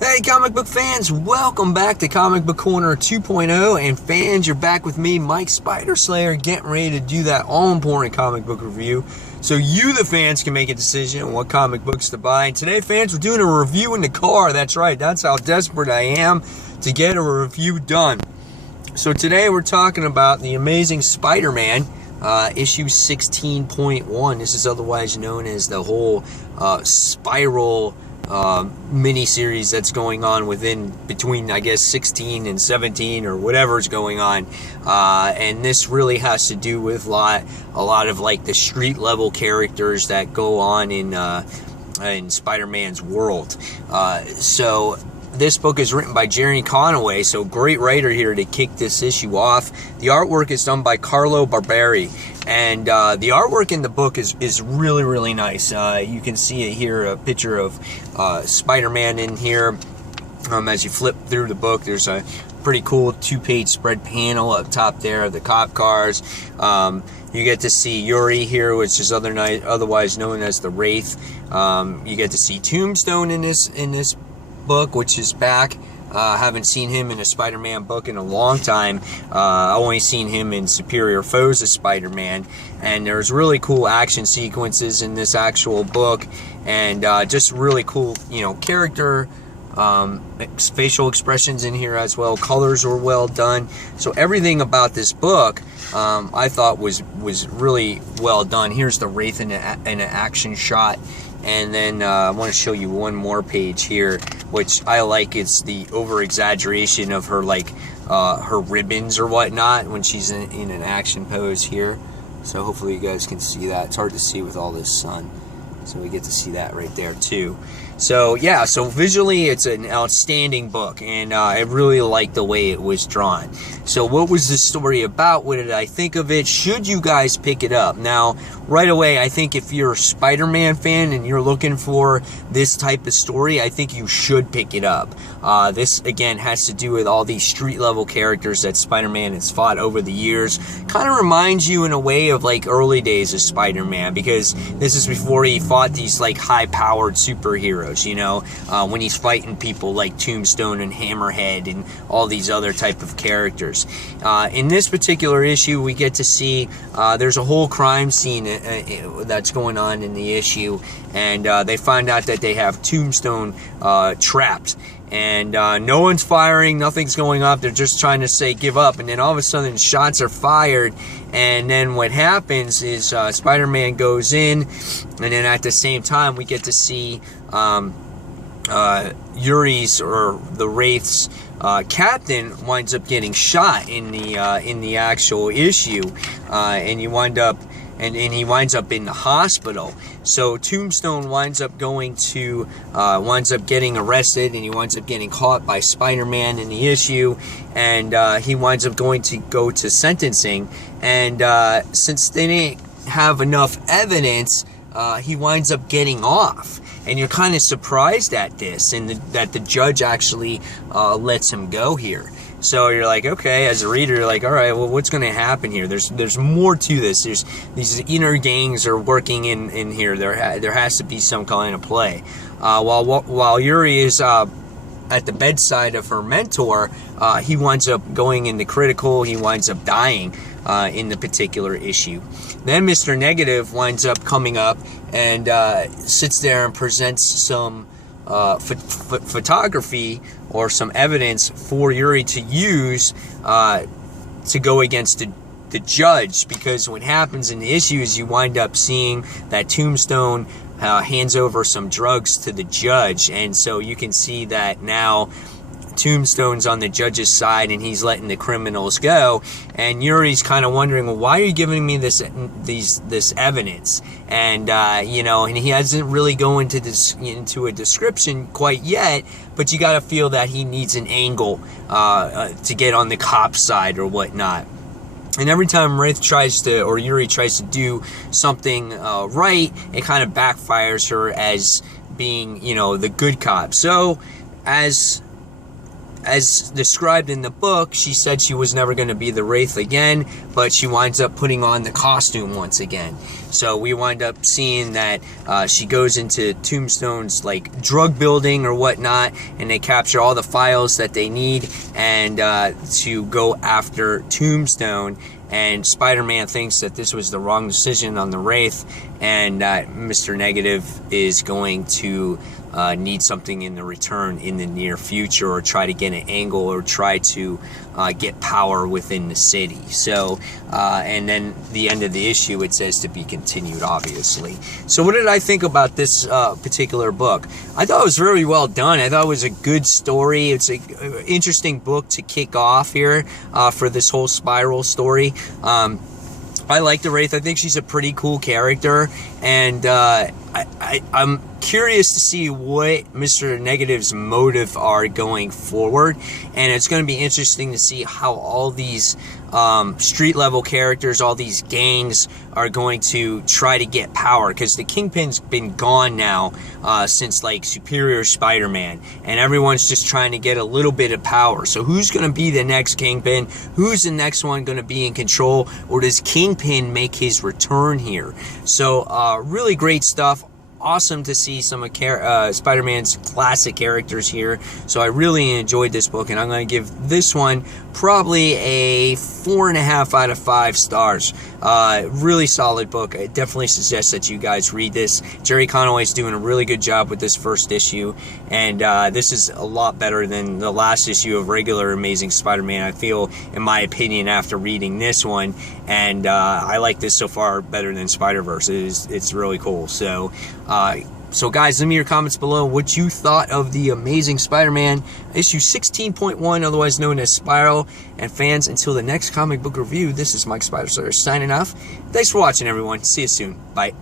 Hey comic book fans, welcome back to Comic Book Corner 2.0, and fans, you're back with me, Mike Spider Slayer, getting ready to do that all-important comic book review so you, the fans, can make a decision on what comic books to buy. And today, fans, we're doing a review in the car. That's right, that's how desperate I am to get a review done. So today we're talking about the Amazing Spider-Man, issue 16.1. This is otherwise known as the whole Spiral mini-series that's going on between I guess 16 and 17 or whatever's going on, and this really has to do with a lot of like the street level characters that go on in Spider-Man's world. So this book is written by Gerry Conway, so great writer here to kick this issue off. The artwork is done by Carlo Barberi, and the artwork in the book is really, really nice. You can see it here, a picture of Spider-Man in here. As you flip through the book, there's a pretty cool two-page spread panel up top there of the cop cars. You get to see Yuri here, which is otherwise known as the Wraith. You get to see Tombstone in this book, which is back. Haven't seen him in a Spider-Man book in a long time. I've only seen him in Superior Foes of Spider-Man, and there's really cool action sequences in this actual book, and just really cool, character facial expressions in here as well. Colors were well done, so everything about this book I thought was really well done. Here's the Wraith in an action shot. And then I want to show you one more page here, which I like. It's the over-exaggeration of her, like, her ribbons or whatnot when she's in an action pose here. So hopefully you guys can see that. It's hard to see with all this sun. So we get to see that right there, too. So, yeah, so visually it's an outstanding book, and I really like the way it was drawn. So what was this story about? What did I think of it? Should you guys pick it up? Now, right away, I think if you're a Spider-Man fan and you're looking for this type of story, I think you should pick it up. This, again, has to do with all these street-level characters that Spider-Man has fought over the years. Kind of reminds you in a way of, like, early days of Spider-Man, because this is before he fought these, like, high-powered superheroes. When he's fighting people like Tombstone and Hammerhead and all these other type of characters. In this particular issue, we get to see there's a whole crime scene that's going on in the issue, and they find out that they have Tombstone trapped. And no one's firing, nothing's going up, they're just trying to say give up, and then all of a sudden shots are fired, and then what happens is Spider-Man goes in, and then at the same time we get to see Yuri's, or the Wraith's, captain winds up getting shot in the actual issue, and he winds up in the hospital. So Tombstone winds up getting arrested, and he winds up getting caught by Spider-Man in the issue, and he winds up going to go to sentencing, and since they didn't have enough evidence, he winds up getting off. And you're kind of surprised at this, and that the judge actually lets him go here. So you're like, okay, as a reader, you're like, all right, well, what's going to happen here? There's more to this. There's these inner gangs are working in here. There has to be some kind of play. While Yuri is at the bedside of her mentor, he winds up going into critical. He winds up dying in the particular issue. Then Mr. Negative winds up coming up and sits there and presents some photography or some evidence for Yuri to use to go against the judge, because what happens in the issue is you wind up seeing that Tombstone hands over some drugs to the judge, and so you can see that now Tombstone's on the judge's side and he's letting the criminals go, and Yuri's kind of wondering, well, why are you giving me this evidence? And and he hasn't really gone into a description quite yet, but you got to feel that he needs an angle to get on the cop's side or whatnot. And every time Yuri tries to do something right, it kind of backfires her as being, the good cop. So as as described in the book, she said she was never going to be the Wraith again, but she winds up putting on the costume once again. So we wind up seeing that she goes into Tombstone's like drug building or whatnot, and they capture all the files that they need and to go after Tombstone. And Spider-Man thinks that this was the wrong decision on the Wraith, and Mr. Negative is going to need something in the return in the near future, or try to get an angle, or try to get power within the city. So, and then the end of the issue, it says to be continued, obviously. So what did I think about this particular book? I thought it was very well done. I thought it was a good story. It's an interesting book to kick off here for this whole Spiral story. I like the Wraith. I think she's a pretty cool character, and I'm curious to see what Mr. Negative's motive are going forward, and it's going to be interesting to see how all these street level characters, all these gangs, are going to try to get power, because the Kingpin's been gone now since like Superior Spider-Man, and everyone's just trying to get a little bit of power. So who's going to be the next Kingpin? Who's the next one going to be in control, or does Kingpin make his return here? So really great stuff. Awesome to see some of Spider-Man's classic characters here. So I really enjoyed this book, and I'm going to give this one probably a 4.5 out of 5 stars. Really solid book. I definitely suggest that you guys read this. Gerry Conway is doing a really good job with this first issue, and this is a lot better than the last issue of regular Amazing Spider-Man, I feel, in my opinion, after reading this one. And I like this so far better than Spider-Verse. It's really cool. So so guys, leave me your comments below what you thought of the Amazing Spider-Man issue 16.1, otherwise known as Spiral. And fans, until the next comic book review, this is Mike Spider Slayer signing off. Thanks for watching, everyone. See you soon. Bye.